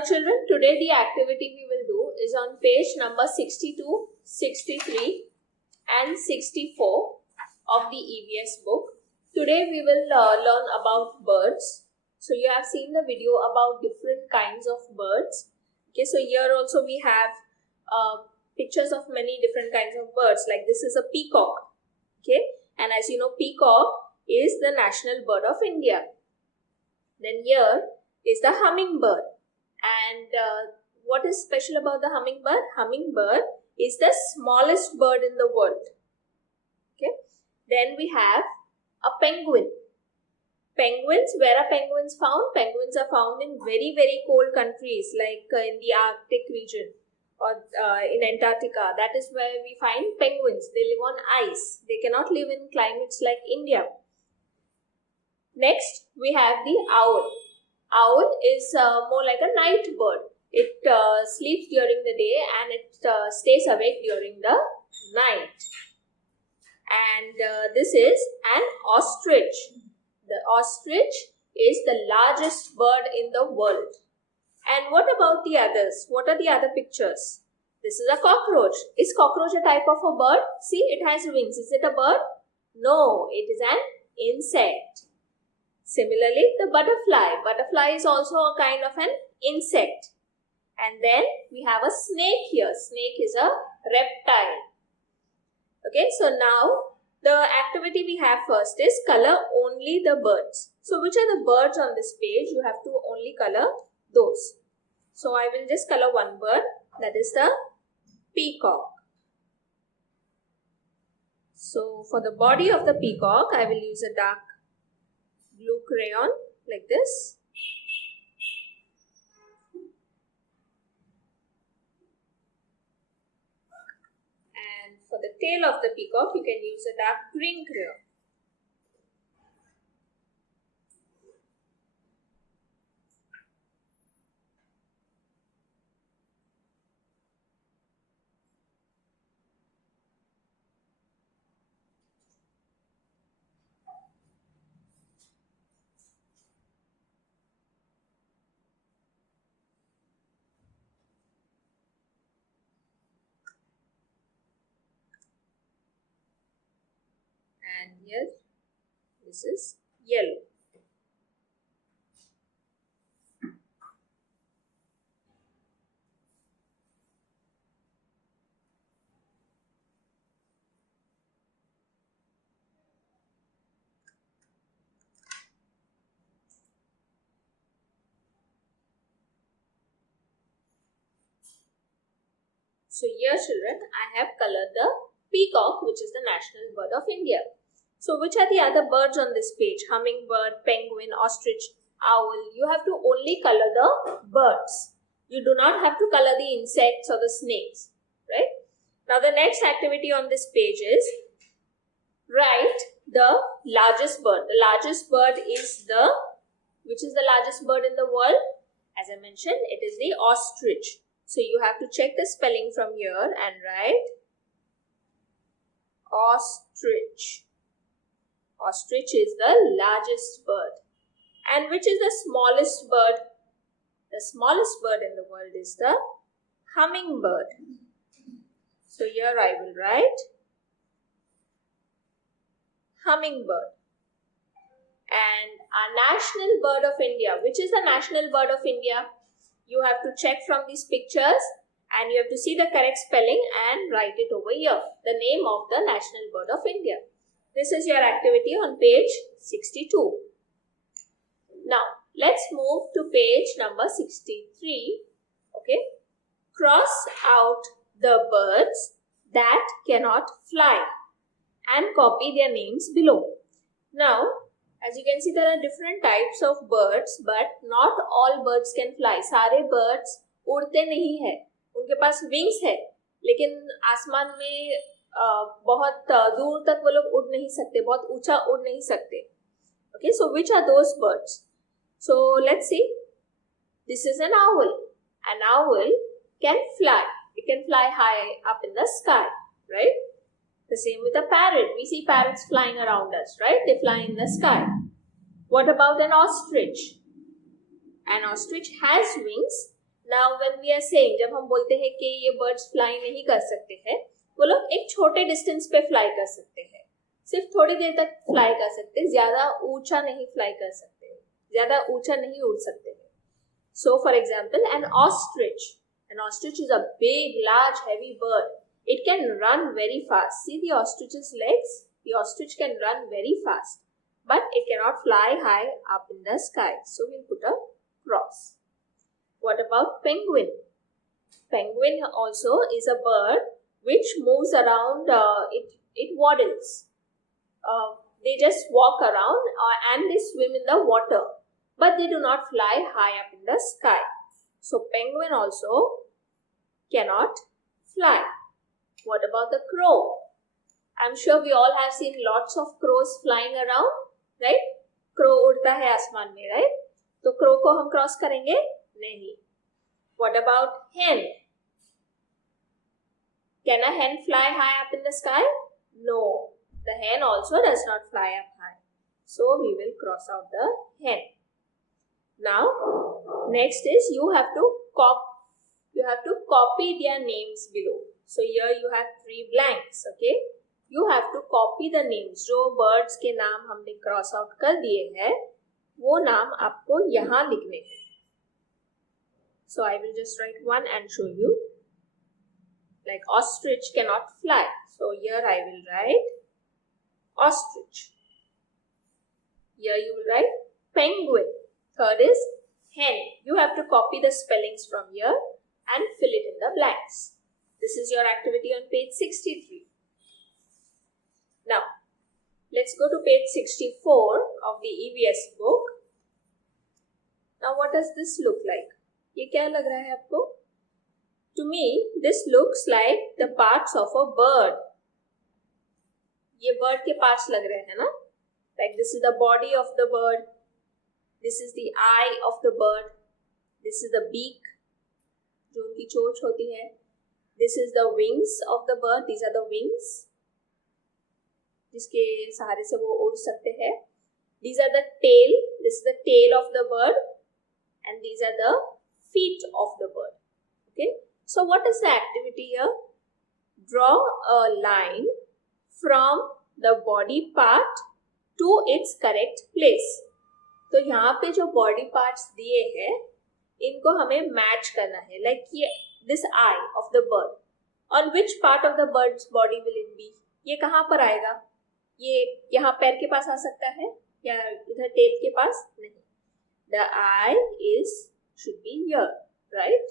Now children, today the activity we will do is on page number 62, 63 and 64 of the EVS book. Today we will learn about birds. So you have seen the video about different kinds of birds. Okay, so here also we have pictures of many different kinds of birds. Like this is a peacock. Okay, and as you know, peacock is the national bird of India. Then here is the hummingbird. And what is special about the hummingbird? Hummingbird is the smallest bird in the world. Okay. Then we have a penguin. Penguins, where are penguins found? Penguins are found in very, very cold countries like in the Arctic region or in Antarctica. That is where we find penguins. They live on ice. They cannot live in climates like India. Next, we have the owl. Owl is more like a night bird. It sleeps during the day and it stays awake during the night. And this is an ostrich. The ostrich is the largest bird in the world. And what about the others? What are the other pictures? This is a cockroach. Is cockroach a type of a bird? See, it has wings. Is it a bird? No, it is an insect. Similarly, the butterfly. Butterfly is also a kind of an insect. And then we have a snake here. Snake is a reptile. Okay, so now the activity we have first is color only the birds. So which are the birds on this page? You have to only color those. So I will just color one bird. That is the peacock. So for the body of the peacock, I will use a dark blue crayon like this. And for the tail of the peacock, you can use a dark green crayon. And here, this is yellow. So here children, I have colored the peacock, which is the national bird of India. So which are the other birds on this page? Hummingbird, penguin, ostrich, owl. You have to only color the birds. You do not have to color the insects or the snakes, right? Now the next activity on this page is write the largest bird. The largest bird is which is the largest bird in the world? As I mentioned, it is the ostrich. So you have to check the spelling from here and write ostrich. Ostrich is the largest bird. And which is the smallest bird? The smallest bird in the world is the hummingbird. So here I will write hummingbird. And our national bird of India. Which is the national bird of India? You have to check from these pictures and you have to see the correct spelling and write it over here. The name of the national bird of India. This is your activity on page 62. Now, let's move to page number 63. Okay. Cross out the birds that cannot fly and copy their names below. Now, as you can see, there are different types of birds, but not all birds can fly. सारे birds उड़ते नहीं हैं. उनके पास wings है, लेकिन आसमान में बहुत दूर तक वो लोग उड़ नहीं सकते, बहुत ऊंचा उड़ नहीं सकते. Okay, so which are those birds? So let's see. This is an owl. An owl can fly. It can fly high up in the sky, right? The same with a parrot. We see parrots flying around us, right? They fly in the sky. What about an ostrich? An ostrich has wings Now when we are saying, जब हम बोलते हैं कि ये birds fly नहीं कर सकते हैं, वो लोग एक छोटे distance पे fly कर सकते हैं, सिर्फ थोड़ी देर तक fly कर सकते हैं, ज्यादा ऊंचा नहीं fly कर सकते हैं, ज्यादा ऊंचा नहीं उड़ सकते हैं. So for example, an ostrich is a big, large, heavy bird. It can run very fast. See the ostrich's legs? The ostrich can run very fast, but it cannot fly high up in the sky. So we'll put a cross. What about penguin? Penguin also is a bird which moves around. It waddles. They just walk around and they swim in the water, but they do not fly high up in the sky. So penguin also cannot fly. What about the crow? I'm sure we all have seen lots of crows flying around, right? Crow उड़ता है आसमान में, right? तो crow को हम cross करेंगे? नहीं. What about hen? Can a hen fly high up in the sky? No. The hen also does not fly up high. So we will cross out the hen. Now, next is you have to copy their names below. So here you have 3 blanks, okay? You have to copy the names. जो birds के नाम हमने cross out कर दिए हैं, वो नाम आपको यहाँ लिखने हैं. So I will just write one and show you. Like ostrich cannot fly. So here I will write ostrich. Here you will write penguin. Third is hen. You have to copy the spellings from here and fill it in the blanks. This is your activity on page 63. Now, let's go to page 64 of the EVS book. Now, what does this look like? ये क्या लग रहा है आपको? To me, this looks like the parts of a bird. ये bird के parts लग रहे हैं ना? Like this is the body of the bird. This is the eye of the bird. This is the beak, जो उनकी चोंच होती है. This is the wings of the bird. These are the wings, जिसके सहारे से वो उड़ सकते हैं. These are the tail. This is the tail of the bird, and these are the feet of the bird. Okay. So what is the activity here? Draw a line from the body part to its correct place. तो यहाँ पे जो body parts दिए हैं, इनको हमें match करना है. Like ये this eye of the bird. On which part of the bird's body will it be? ये कहाँ पर आएगा? ये यहाँ पैर के पास आ सकता है या इधर tail के पास? नहीं. The eye should be here, right?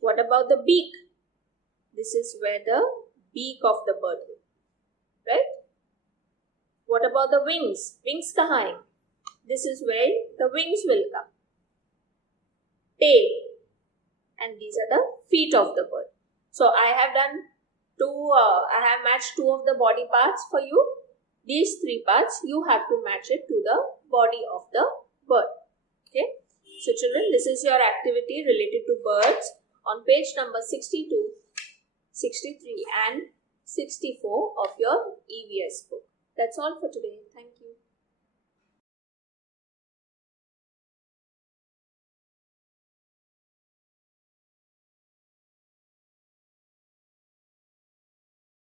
What about the beak? This is where the beak of the bird will be, right? What about the wings? Wings कहाँ आएंगे? This is where the wings will come. Tail. And these are the feet of the bird. So I have done I have matched 2 of the body parts for you. These 3 parts, you have to match it to the body of the bird. Okay. So children, this is your activity related to birds on page number 62, 63 and 64 of your EVS book. That's all for today. Thank you.